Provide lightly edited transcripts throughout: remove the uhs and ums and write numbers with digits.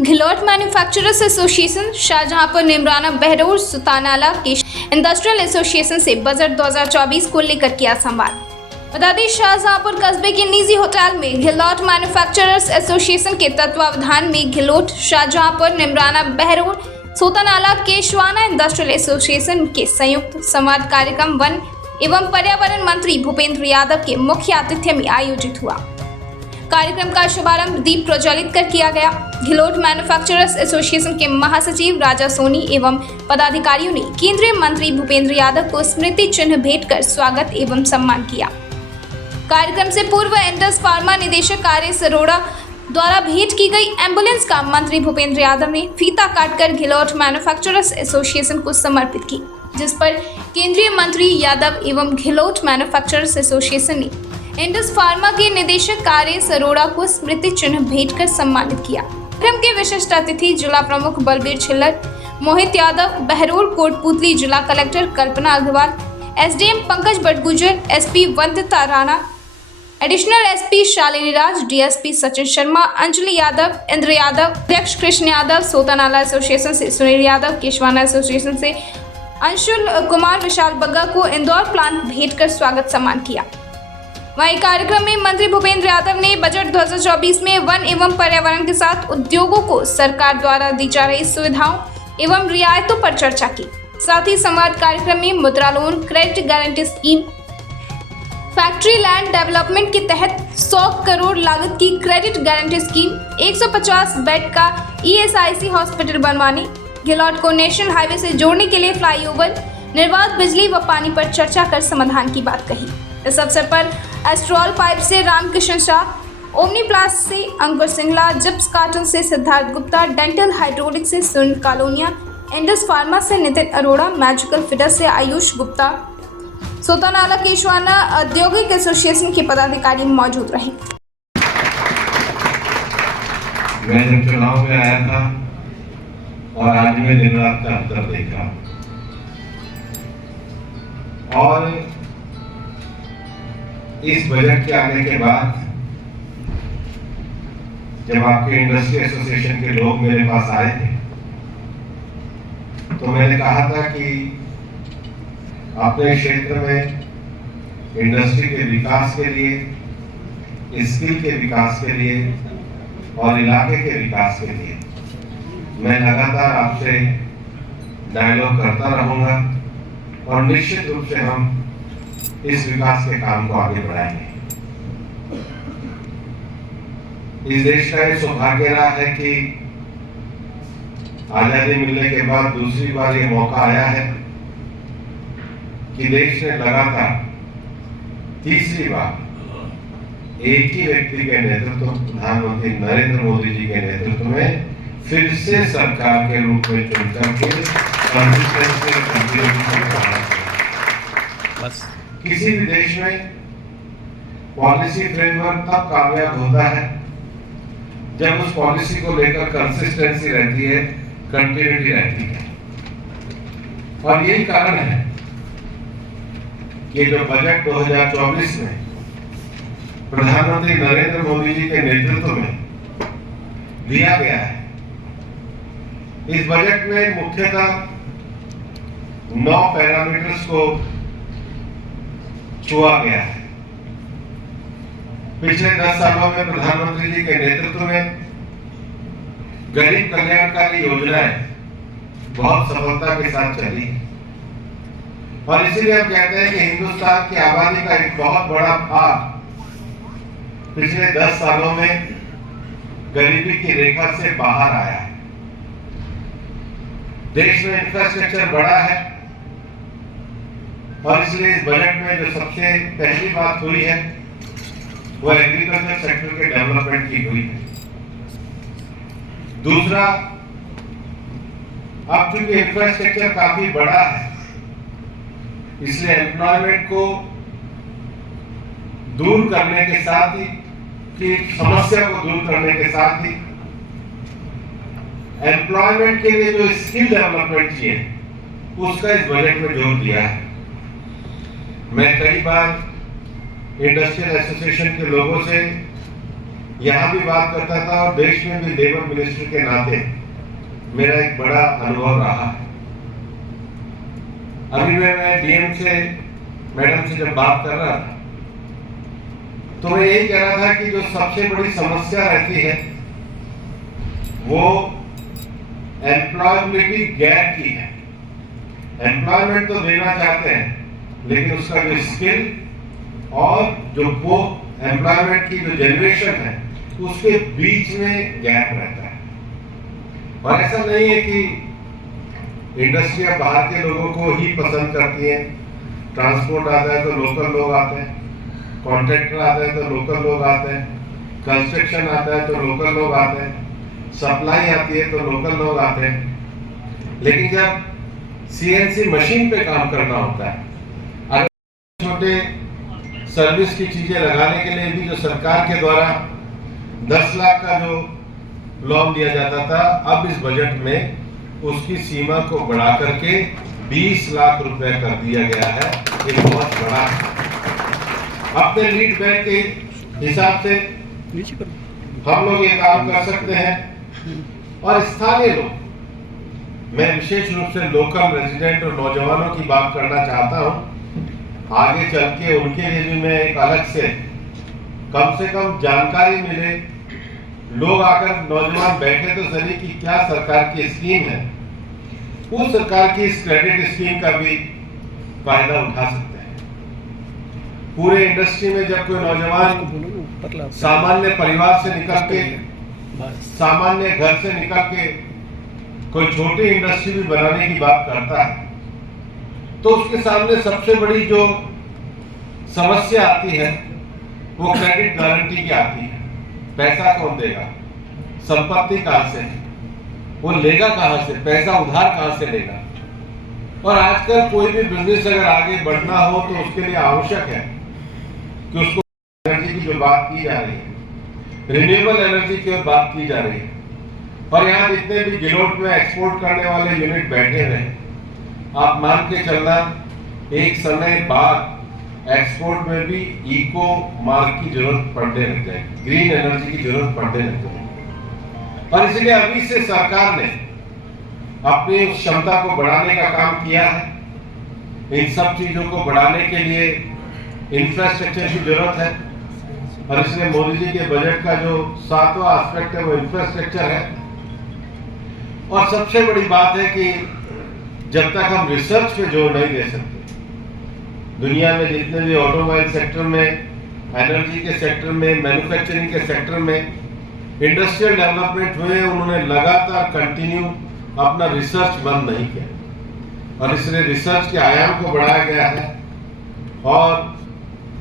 घिलौट manufacturers association Shahjahanpur Neemrana Behror सुतानाला के industrial association से budget 2024 को लेकर किया संवाद। बता दें, शाहजहांपुर कस्बे के निजी होटल में घिलौट मैन्युफैक्चरर्स एसोसिएशन के तत्वावधान में घिलौट शाहजहांपुर निमराना बहरोड सोतानाला केशवाना इंडस्ट्रियल एसोसिएशन के संयुक्त संवाद कार्यक्रम वन एवं पर्यावरण मंत्री भूपेंद्र यादव के मुख्य आतिथ्य में आयोजित हुआ। कार्यक्रम का शुभारंभ दीप प्रज्वलित कर किया गया। घिलौट मैन्युफैक्चरर्स एसोसिएशन के महासचिव राजा सोनी एवं पदाधिकारियों ने केंद्रीय मंत्री भूपेंद्र यादव को स्मृति चिन्ह भेंट कर स्वागत एवं सम्मान किया। कार्यक्रम से पूर्व इंडस फार्मा निदेशक आर.एस. अरोड़ा द्वारा भेंट की गई एम्बुलेंस का मंत्री भूपेंद्र यादव ने फीता काटकर घिलौट मैन्युफैक्चरर्स एसोसिएशन को समर्पित की, जिस पर केंद्रीय मंत्री यादव एवं घिलौट मैन्युफैक्चरर्स एसोसिएशन ने इंडस फार्मा के निदेशक आर.एस. अरोड़ा को स्मृति चिन्ह भेंट कर सम्मानित किया। कार्यक्रम के विशिष्ट अतिथि जिला प्रमुख बलबीर छिल्लर, मोहित यादव, बहरोड कोटपुतली जिला collector Kalpana Agarwal, SDM Pankaj Batgujar, SP Vandita Rana, additional SP Shalini Raj, DSP Sachin Sharma, Anjali Yadav, Indra Yadav, अध्यक्ष कृष्ण यादव, सोतानाला एसोसिएशन से सुनील यादव, केशवाना एसोसिएशन से अंशुल कुमार, विशाल बग्गा को इंदौर प्लांट भेंट कर स्वागत सम्मान किया। वहीं कार्यक्रम में मंत्री भूपेंद्र यादव ने बजट 2024 में वन एवं पर्यावरण के साथ उद्योगों को सरकार द्वारा दी जा रही सुविधाओं एवं रियायतों पर चर्चा की। साथ ही संवाद कार्यक्रम में मुद्रा loan, credit guarantee scheme, factory land development के तहत 100 करोड़ लागत की क्रेडिट गारंटी स्कीम, 150 बेड का ईएसआईसी हॉस्पिटल बनवाने, घिलौट को नेशनल हाईवे से जोड़ने के लिए फ्लाईओवर, निर्बाध बिजली व पानी पर चर्चा कर समाधान की बात कही। इस अवसर पर एस्ट्रॉल पाइप से रामकिशन शाह, ओमनी प्लास से अंकुर सिंगला, जिप्स कार्टन से सिद्धार्थ गुप्ता, डेंटल हाइड्रोलिक से सुनील कालोनिया, इंडस फार्मा से नितिन अरोड़ा, मैजिकल फिटर से आयुष गुप्ता, सोतानाला केशवाना औद्योगिक एसोसिएशन के पदाधिकारी मौजूद रहे। मैं जब चुनाव में आया था और आज में दिन रात का अंतर देखा, और इस बजट के आने के बाद जब आपके इंडस्ट्री एसोसिएशन के लोग मेरे पास आए थे तो मैंने कहा था कि अपने क्षेत्र में इंडस्ट्री के विकास के लिए, स्किल के विकास के लिए और इलाके के विकास के लिए मैं लगातार आपसे डायलॉग करता रहूंगा और निश्चित रूप से हम इस विकास के काम को आगे बढ़ाएंगे। इस देश का ये सौभाग्य रहा है कि आजादी मिलने के बाद दूसरी बार ये मौका आया है कि देश ने लगातार तीसरी बार एक ही व्यक्ति के नेतृत्व, प्रधानमंत्री नरेंद्र मोदी जी के नेतृत्व में फिर से सरकार के रूप में चुनकर के किसी भी देश में पॉलिसी फ्रेमवर्क तब कामयाब होता है जब उस पॉलिसी को लेकर कंसिस्टेंसी रहती है, कंटिन्यूटी रहती है। और यही कारण है कि जो बजट 2024 में प्रधानमंत्री नरेंद्र मोदी जी के नेतृत्व में दिया गया है, इस बजट में मुख्यतः 9 पैरामीटर्स को छुआ गया है। पिछले 10 सालों में प्रधानमंत्री जी के नेतृत्व में गरीब कल्याणकारी योजनाएं बहुत सफलता के साथ चली और इसीलिए हम कहते हैं कि हिंदुस्तान की आबादी का एक बहुत बड़ा भाग पिछले 10 सालों में गरीबी की रेखा से बाहर आया है। देश में इंफ्रास्ट्रक्चर बढ़ा है और इसलिए इस बजट में जो सबसे पहली बात हुई है वो एग्रीकल्चर सेक्टर के डेवलपमेंट की हुई है। दूसरा, अब चूंकि इंफ्रास्ट्रक्चर काफी बड़ा है इसलिए एम्प्लॉयमेंट को दूर करने के साथ ही, की समस्या को दूर करने के साथ ही एम्प्लॉयमेंट के लिए जो स्किल डेवलपमेंट चाहिए उसका इस बजट में जोर दिया है। मैं कई बार इंडस्ट्रियल एसोसिएशन के लोगों से यहाँ भी बात करता था और देश में भी लेबर मिनिस्टर के नाते मेरा एक बड़ा अनुभव रहा है। अभी मैं डीएम से मैडम से जब बात कर रहा था तो मैं यही कह रहा था कि जो सबसे बड़ी समस्या रहती है वो एम्प्लॉयबिलिटी गैप की है। एम्प्लॉयमेंट तो देना चाहते हैं लेकिन उसका जो स्किल और जो वो एम्प्लॉयमेंट की जो जनरेशन है उसके बीच में गैप रहता है। और ऐसा नहीं है कि इंडस्ट्रियां बाहर के लोगों को ही पसंद करती है। ट्रांसपोर्ट आता है तो लोकल लोग आते हैं, कॉन्ट्रैक्टर आता है तो लोकल लोग आते हैं, कंस्ट्रक्शन आता है तो लोकल लोग आते हैं, सप्लाई आती है तो लोकल लोग आते हैं। लेकिन जब सीएनसी मशीन पे काम करना होता है, अगर छोटे सर्विस की चीजें लगाने के लिए भी जो सरकार के द्वारा 10 लाख का जो लोन दिया जाता था, अब इस बजट में उसकी सीमा को बढ़ा करके 20 लाख रुपए कर दिया गया है। ये बहुत बड़ा है। अपने लीड बैंक के हिसाब से हम लोग ये काम कर सकते हैं। और स्थानीय लोग, मैं विशेष रूप से लोकल रेजिडेंट और नौजवानों की बात करना चाहता हूं। आगे चल के उनके लिए भी मैं एक अलग से कम जानकारी मिले, लोग आकर नौजवान बैठे तो सही कि क्या सरकार की स्कीम है, उस सरकार की इस क्रेडिट स्कीम का भी फायदा उठा सकते हैं। पूरे इंडस्ट्री में जब कोई नौजवान सामान्य परिवार से निकल के, सामान्य घर से निकल के कोई छोटी इंडस्ट्री भी बनाने की बात करता है तो उसके सामने सबसे बड़ी जो समस्या आती है वो क्रेडिट गारंटी की आती है। पैसा कौन देगा, संपत्ति कहां से, वो लेगा कहां से, पैसा उधार कहां से लेगा। और आजकल कोई भी बिजनेस अगर आगे बढ़ना हो तो उसके लिए आवश्यक है कि उसको एनर्जी की जो बात की जा रही है, रिन्यूएबल एनर्जी की ओर बात की जा रही है। और यहाँ जितने भी गिलोट में एक्सपोर्ट करने वाले यूनिट बैठे हुए हैं, आप मान के चलना एक समय बाद एक्सपोर्ट में भी इको मार्क की जरूरत पड़ने लग जाएगी, ग्रीन एनर्जी की जरूरत पड़ने लग जाएगी। और इसलिए अभी से सरकार ने अपनी उस क्षमता को बढ़ाने का काम किया है। इन सब चीजों को बढ़ाने के लिए इंफ्रास्ट्रक्चर की जरूरत है और इसलिए मोदी जी के बजट का जो 7वां एस्पेक्ट है वो इंफ्रास्ट्रक्चर है। और सबसे बड़ी बात है कि जब तक हम रिसर्च पे जोर नहीं दे सकते, दुनिया में जितने भी ऑटोमोबाइल सेक्टर में, एनर्जी के सेक्टर में, मैन्युफैक्चरिंग के सेक्टर में इंडस्ट्रियल डेवलपमेंट हुए, उन्होंने लगातार कंटिन्यू अपना रिसर्च बंद नहीं किया और इसलिए रिसर्च के आयाम को बढ़ाया गया है। और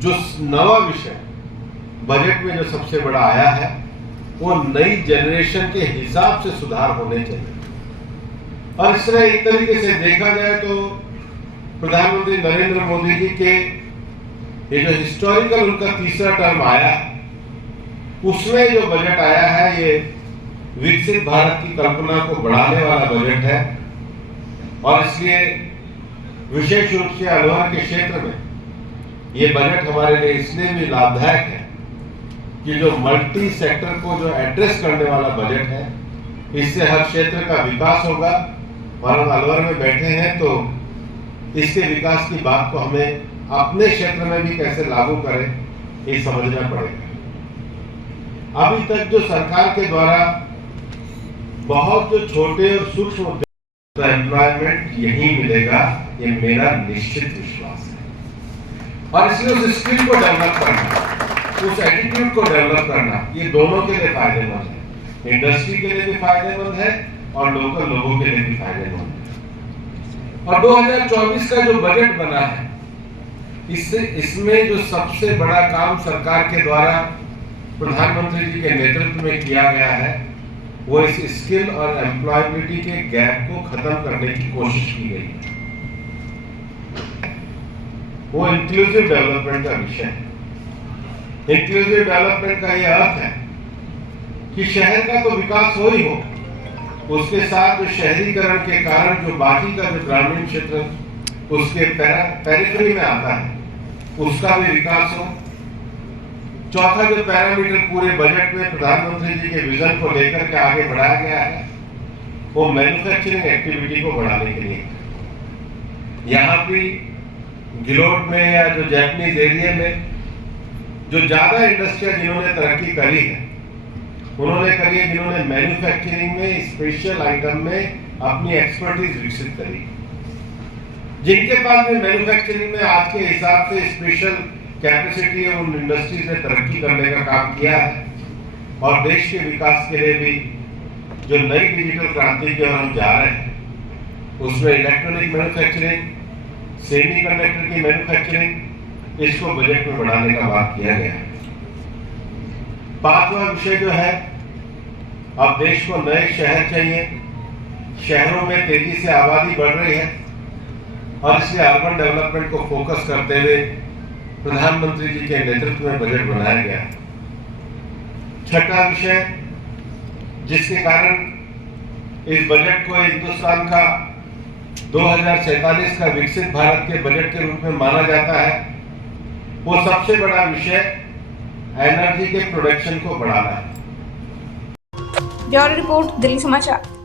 जो नवा विषय बजट में जो सबसे बड़ा आया है वो नई जनरेशन के हिसाब से सुधार होने चाहिए। और इस तरह एक तरीके से देखा जाए तो प्रधानमंत्री नरेंद्र मोदी जी के ये जो हिस्टोरिकल उनका तीसरा टर्म आया, उसमें जो बजट आया है ये विकसित भारत की कल्पना को बढ़ाने वाला बजट है। और इसलिए विशेष रूप से अलवर के क्षेत्र में ये बजट हमारे लिए इसलिए भी लाभदायक है कि जो मल्टी सेक्टर को जो एड्रेस करने वाला बजट है, इससे हर क्षेत्र का विकास होगा। और हम अलवर में बैठे हैं तो इसके विकास की बात को हमें अपने क्षेत्र में भी कैसे लागू करें ये समझना पड़ेगा। अभी तक जो सरकार के द्वारा बहुत जो छोटे और सूक्ष्म एम्प्लॉयमेंट यही मिलेगा, ये मेरा निश्चित विश्वास है। और इसलिए उस स्किल को डेवलप करना, उस एटीट्यूड को डेवलप करना, ये दोनों के लिए फायदेमंद है। इंडस्ट्री के लिए भी फायदेमंद है और लोकल लोगों के लिए भी फायदेमंद है। और 2024 का जो बजट बना है, इसमें जो सबसे बड़ा काम सरकार के द्वारा प्रधानमंत्री जी के नेतृत्व में किया गया है वो इस स्किल और एम्प्लॉयबिलिटी के गैप को खत्म करने की कोशिश की गई है। वो इंक्लूसिव डेवलपमेंट का विषय है। इंक्लूसिव डेवलपमेंट का यह अर्थ है कि शहर का तो विकास हो ही हो, उसके साथ जो शहरीकरण के कारण जो बाकी का जो ग्रामीण क्षेत्र उसके पेरिफेरी में आता है उसका भी विकास हो। चौथा जो पैरामीटर पूरे बजट में प्रधानमंत्री जी के विजन को लेकर के आगे बढ़ाया गया है वो मैन्युफैक्चरिंग एक्टिविटी को बढ़ाने के लिए। यहाँ भी गिलोट में या जो जैपनीज एरिया में जो ज्यादा इंडस्ट्रियां जिन्होंने तरक्की करी है उन्होंने करी है जिन्होंने मैन्युफैक्चरिंग में स्पेशल आइटम में अपनी एक्सपर्टीज विकसित करी। जिनके पास भी मैन्युफैक्चरिंग में आज के हिसाब से स्पेशल कैपेसिटी है उन इंडस्ट्रीज ने तरक्की करने का काम किया है और देश के विकास के लिए भी जो नई डिजिटल क्रांति की ओर हम जा रहे हैं उसमें इलेक्ट्रॉनिक मैन्युफैक्चरिंग, सेमीकंडक्टर की मैन्युफैक्चरिंग, इसको बजट में बढ़ाने का बात किया गया है। पांचवा विषय जो है, अब देश को नए शहर चाहिए। शहरों में तेजी से आबादी बढ़ रही है और इसलिए अर्बन डेवलपमेंट को फोकस करते हुए प्रधानमंत्री जी के नेतृत्व में बजट बनाया गया। छठा विषय जिसके कारण इस बजट को हिंदुस्तान का 2047 का विकसित भारत के बजट के रूप में माना जाता है, वो सबसे बड़ा विषय एनर्जी के प्रोडक्शन को बढ़ाना है। ब्यूरो रिपोर्ट, दिल्ली समाचार।